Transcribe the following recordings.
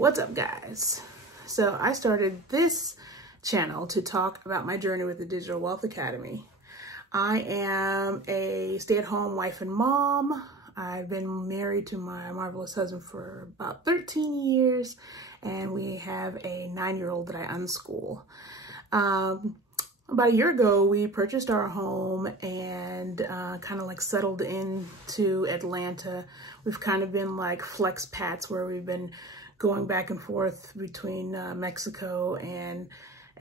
What's up, guys? So I started this channel to talk about my journey with the Digital Wealth Academy. I am a stay-at-home wife and mom. I've been married to my marvelous husband for about 13 years, and we have a 9-year-old that I unschool. About a year ago, we purchased our home and kind of like settled into Atlanta. We've kind of been like flex pats where we've been going back and forth between Mexico and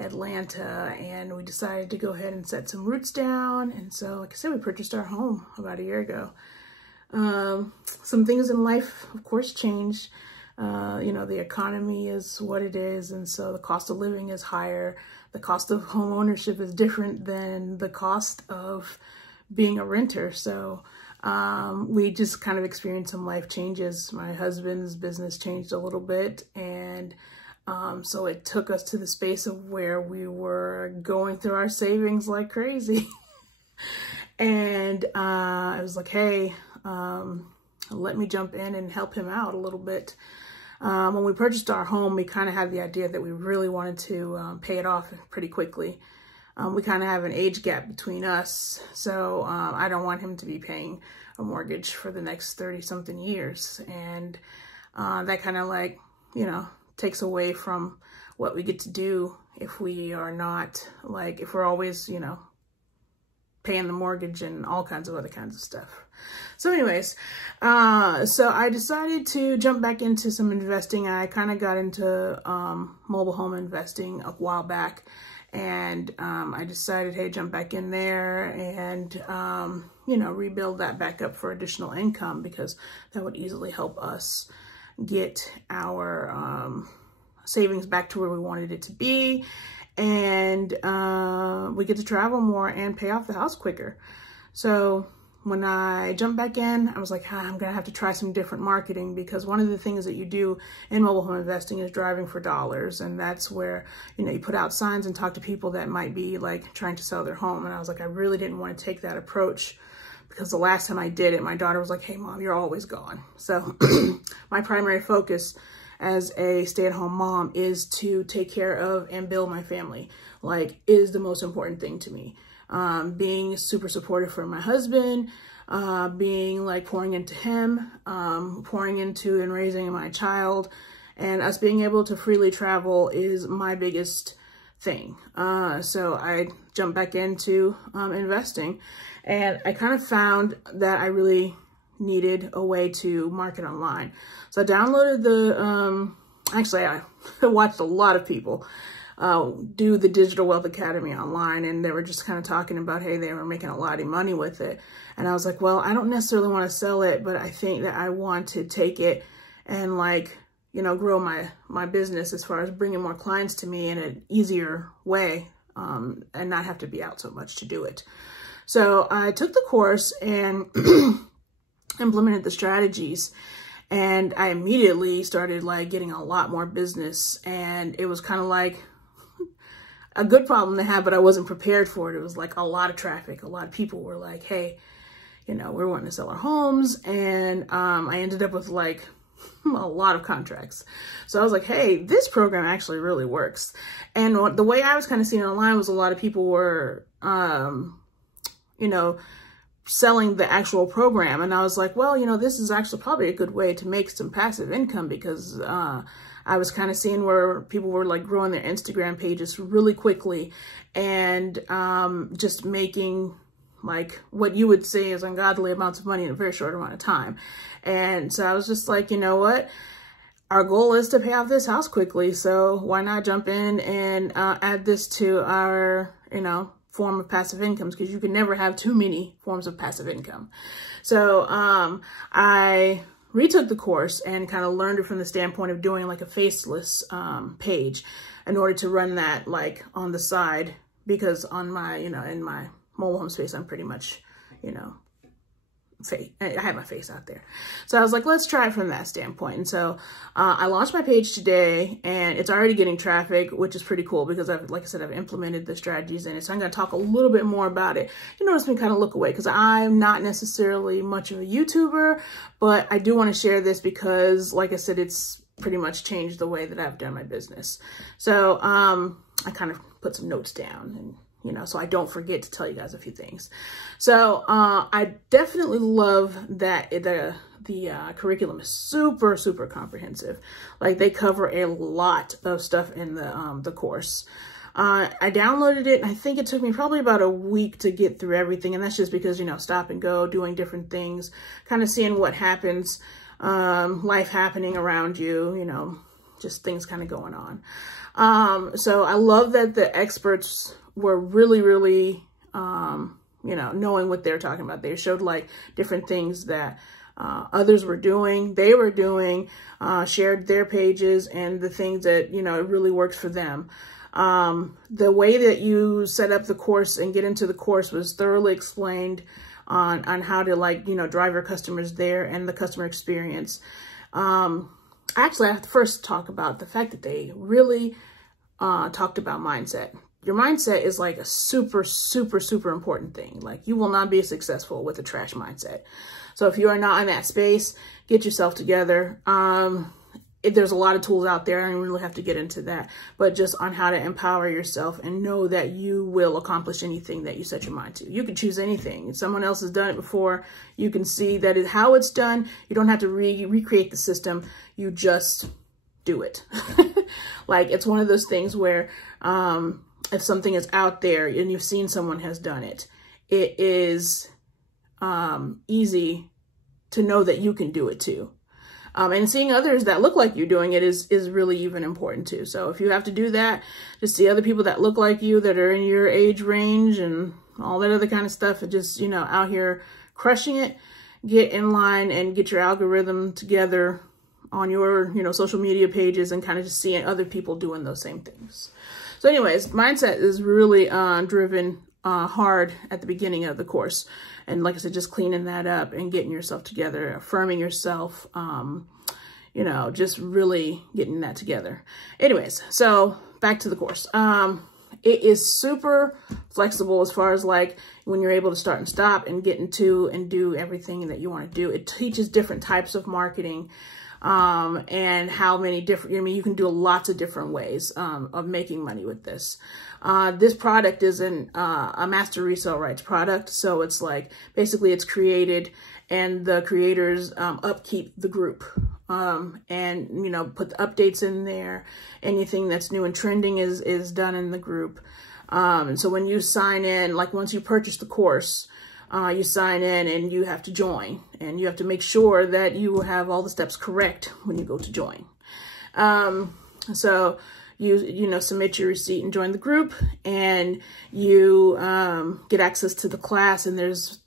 Atlanta, and we decided to go ahead and set some roots down. And so, like I said, we purchased our home about a year ago. Some things in life, of course, changed. You know, the economy is what it is, and so the cost of living is higher. The cost of home ownership is different than the cost of being a renter. So we just kind of experienced some life changes. My husband's business changed a little bit, and so it took us to the space of where we were going through our savings like crazy. And I was like, hey, let me jump in and help him out a little bit. When we purchased our home, we kind of had the idea that we really wanted to pay it off pretty quickly. We kind of have an age gap between us, so I don't want him to be paying a mortgage for the next 30-something years. And that kind of like, you know, takes away from what we get to do if we are not, like, if we're always, you know, paying the mortgage and all kinds of other kinds of stuff. So anyways, so I decided to jump back into some investing. I kind of got into mobile home investing a while back, and I decided, hey, jump back in there and, you know, rebuild that back up for additional income, because that would easily help us get our savings back to where we wanted it to be. And we get to travel more and pay off the house quicker. So when I jumped back in, I was like, I'm gonna have to try some different marketing, because one of the things that you do in mobile home investing is driving for dollars. And that's where, you know, you put out signs and talk to people that might be like trying to sell their home. And I was like, I really didn't want to take that approach, because the last time I did it, my daughter was like, hey mom, you're always gone. So my primary focus as a stay-at-home mom is to take care of and build my family, like, is the most important thing to me. Being super supportive for my husband, being like pouring into him, pouring into and raising my child, and us being able to freely travel is my biggest thing. So I jumped back into investing, and I kind of found that I really needed a way to market online. So I downloaded the, actually I watched a lot of people do the Digital Wealth Academy online, and they were just kind of talking about, hey, they were making a lot of money with it. And I was like, well, I don't necessarily want to sell it, but I think that I want to take it and, like, you know, grow my business as far as bringing more clients to me in an easier way, and not have to be out so much to do it. So I took the course and implemented the strategies, and I immediately started like getting a lot more business. And it was kind of like a good problem to have, but I wasn't prepared for it. It was like a lot of traffic. A lot of people were like, hey, you know, we're wanting to sell our homes. And I ended up with like a lot of contracts. So I was like, hey, this program actually really works. And the way I was kind of seeing it online was a lot of people were, you know, selling the actual program. And I was like, well, you know, this is actually probably a good way to make some passive income, because I was kind of seeing where people were like growing their Instagram pages really quickly and just making like what you would say is ungodly amounts of money in a very short amount of time. And so I was just like, you know what? Our goal is to pay off this house quickly. So why not jump in and add this to our, you know, form of passive incomes, because you can never have too many forms of passive income. So I retook the course and kind of learned it from the standpoint of doing like a faceless page in order to run that like on the side, because on my, you know, in my mobile home space, I'm pretty much, you know, I have my face out there. So I was like, let's try it from that standpoint. And so I launched my page today, and it's already getting traffic, which is pretty cool, because I've, like I said, I've implemented the strategies in it. So I'm going to talk a little bit more about it. You notice me kind of look away because I'm not necessarily much of a YouTuber, but I do want to share this because, like I said, it's pretty much changed the way that I've done my business. So I kind of put some notes down, and you know, so I don't forget to tell you guys a few things. So I definitely love that the curriculum is super, super comprehensive. Like, they cover a lot of stuff in the course. I downloaded it, and I think it took me probably about a week to get through everything. And that's just because, you know, stop and go, doing different things, kind of seeing what happens, life happening around you, you know, just things kind of going on. So I love that the experts were really, really, you know, knowing what they're talking about. They showed like different things that others were doing, they were doing, shared their pages and the things that, you know, it really works for them. The way that you set up the course and get into the course was thoroughly explained on how to, like, you know, drive your customers there and the customer experience. Actually, I have to first talk about the fact that they really talked about mindset. Your mindset is like a super, super, super important thing. Like, you will not be successful with a trash mindset. So if you are not in that space, get yourself together. There's a lot of tools out there. I don't really have to get into that, but just on how to empower yourself and know that you will accomplish anything that you set your mind to. You can choose anything. If someone else has done it before, you can see that is how it's done. You don't have to recreate the system. You just do it. Like, it's one of those things where, if something is out there and you've seen someone has done it, it is easy to know that you can do it too. And seeing others that look like you doing it is really even important too. So if you have to do that, just see other people that look like you, that are in your age range and all that other kind of stuff, and just, you know, out here crushing it, get in line and get your algorithm together on your, you know, social media pages, and kind of just seeing other people doing those same things. So anyways, mindset is really driven hard at the beginning of the course. And like I said, just cleaning that up and getting yourself together, affirming yourself, you know, just really getting that together. Anyways, so back to the course. It is super flexible as far as like when you're able to start and stop and get into and do everything that you want to do. It teaches different types of marketing. And how many different, I mean, you can do lots of different ways, of making money with this. This product isn't, a master resale rights product. So it's like, basically it's created and the creators, upkeep the group, and, you know, put the updates in there. Anything that's new and trending is done in the group. And so when you sign in, like once you purchase the course, you sign in and you have to join, and you have to make sure that you have all the steps correct when you go to join. So you know, submit your receipt and join the group, and you get access to the class, and there's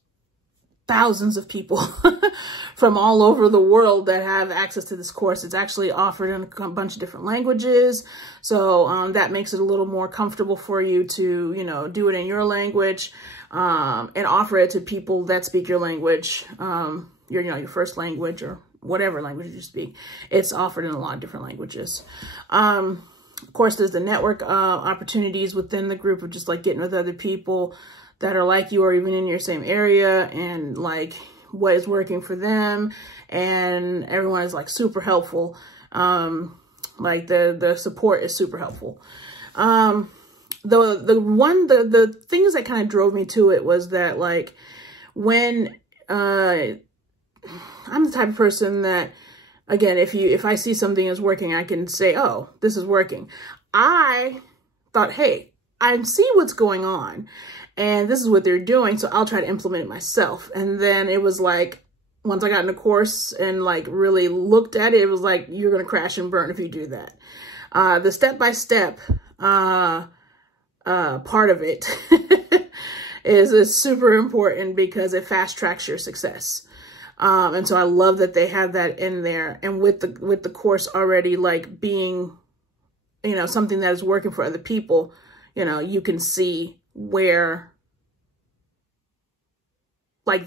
thousands of people from all over the world that have access to this course. It's actually offered in a bunch of different languages. So that makes it a little more comfortable for you to, you know, do it in your language, and offer it to people that speak your language, you know, your first language or whatever language you speak. It's offered in a lot of different languages. Of course, there's the network opportunities within the group of just like getting with other people that are like you or even in your same area, and like what is working for them. And everyone is like super helpful. Like the support is super helpful. The things that kind of drove me to it was that, like, when I'm the type of person that, again, if I see something is working, I can say, oh, this is working. I thought, hey, I see what's going on and this is what they're doing, so I'll try to implement it myself. And then it was like, once I got in the course and like really looked at it, it was like, you're going to crash and burn if you do that. The step-by-step part of it is super important because it fast tracks your success. And so I love that they have that in there. And with the course already like being, you know, something that is working for other people, you know, you can see where, like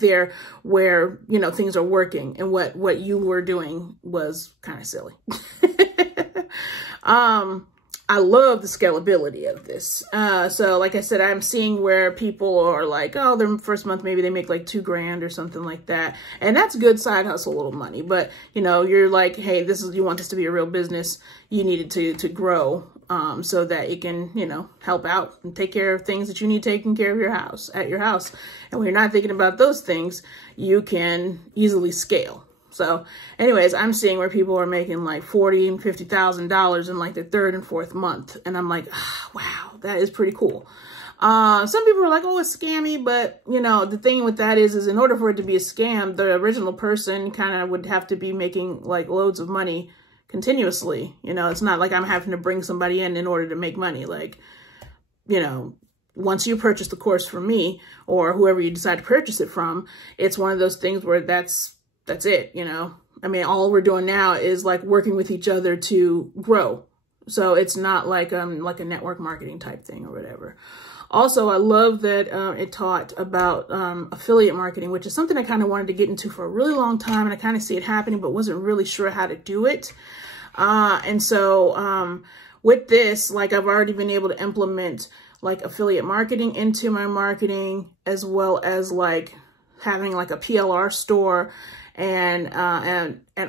where, you know, things are working, and what you were doing was kind of silly. I love the scalability of this. So like I said, I'm seeing where people are like, oh, their first month, maybe they make like $2 grand or something like that. And that's good side hustle, little money. But, you know, you're like, hey, you want this to be a real business. You need it to grow, so that it can, you know, help out and take care of things that you need taken care of at your house. And when you're not thinking about those things, you can easily scale. So anyways, I'm seeing where people are making like $40,000 and $50,000 in like their third and fourth month. And I'm like, oh, wow, that is pretty cool. Some people are like, oh, it's scammy. But, you know, the thing with that is in order for it to be a scam, the original person kind of would have to be making like loads of money continuously. You know, it's not like I'm having to bring somebody in order to make money. Like, you know, once you purchase the course from me or whoever you decide to purchase it from, it's one of those things where that's it, you know. I mean, all we're doing now is like working with each other to grow. So it's not like a network marketing type thing or whatever. Also, I love that it taught about affiliate marketing, which is something I kind of wanted to get into for a really long time. And I kind of see it happening, but wasn't really sure how to do it. And so with this, like I've already been able to implement like affiliate marketing into my marketing, as well as like having like a PLR store and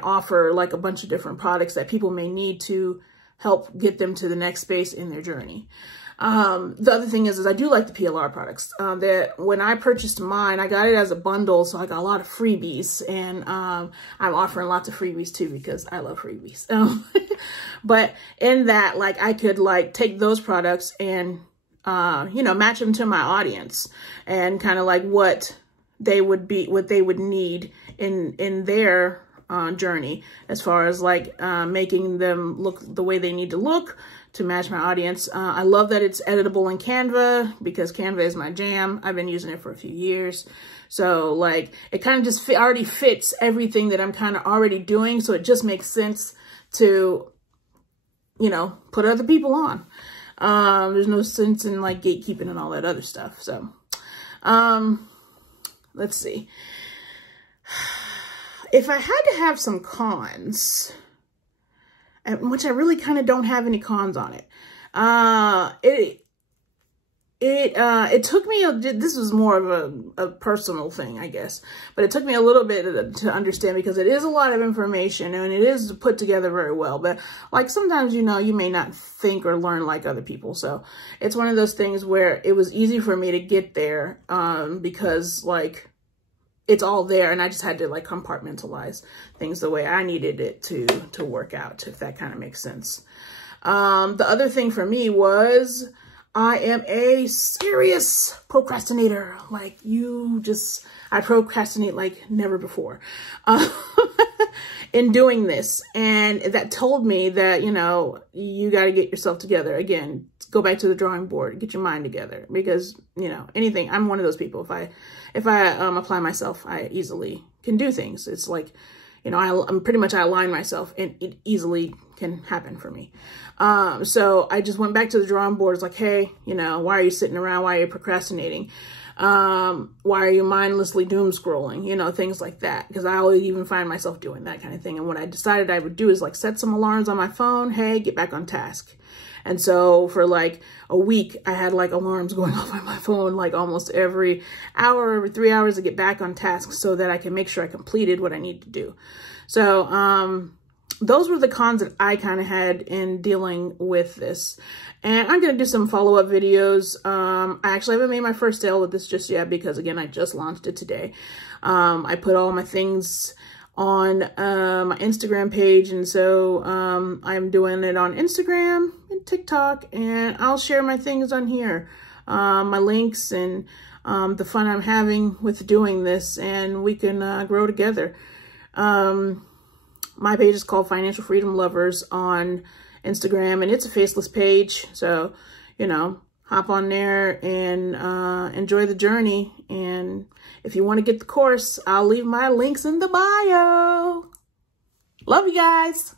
offer like a bunch of different products that people may need to help get them to the next space in their journey. The other thing is I do like the PLR products. That when I purchased mine, I got it as a bundle, so I got a lot of freebies, and I'm offering lots of freebies too because I love freebies. But in that, like I could like take those products and you know, match them to my audience and kind of like what they would need in their journey, as far as like making them look the way they need to look to match my audience. I love that it's editable in Canva because Canva is my jam. I've been using it for a few years. So like it kind of just already fits everything that I'm kind of already doing. So it just makes sense to, you know, put other people on. There's no sense in like gatekeeping and all that other stuff. So, let's see. If I had to have some cons, which I really kind of don't have any cons on it, it took me, this was more of a personal thing, I guess, but it took me a little bit to understand because it is a lot of information and it is put together very well. But like sometimes, you know, you may not think or learn like other people. So it's one of those things where it was easy for me to get there because like it's all there and I just had to like compartmentalize things the way I needed it to work out, if that kind of makes sense. The other thing for me was I am a serious procrastinator. Like I procrastinate like never before in doing this. And that told me that, you know, you got to get yourself together. Again, go back to the drawing board, get your mind together, because, you know, anything, I'm one of those people. If I apply myself, I easily can do things. It's like, you know, I align myself and it easily can happen for me. So I just went back to the drawing board. It's like, hey, you know, why are you sitting around? Why are you procrastinating? Why are you mindlessly doom scrolling? You know, things like that. Because I always even find myself doing that kind of thing. And what I decided I would do is like set some alarms on my phone. Hey, get back on task. And so for like a week, I had like alarms going off on my phone, like almost every hour, every 3 hours to get back on task so that I can make sure I completed what I need to do. So, those were the cons that I kind of had in dealing with this. And I'm going to do some follow-up videos. I actually haven't made my first sale with this just yet because, again, I just launched it today. I put all my things on my Instagram page. And so I'm doing it on Instagram and TikTok. And I'll share my things on here, my links and the fun I'm having with doing this. And we can grow together. My page is called Financial Freedom Lovers on Instagram, and it's a faceless page. So, you know, hop on there and enjoy the journey. And if you want to get the course, I'll leave my links in the bio. Love you guys.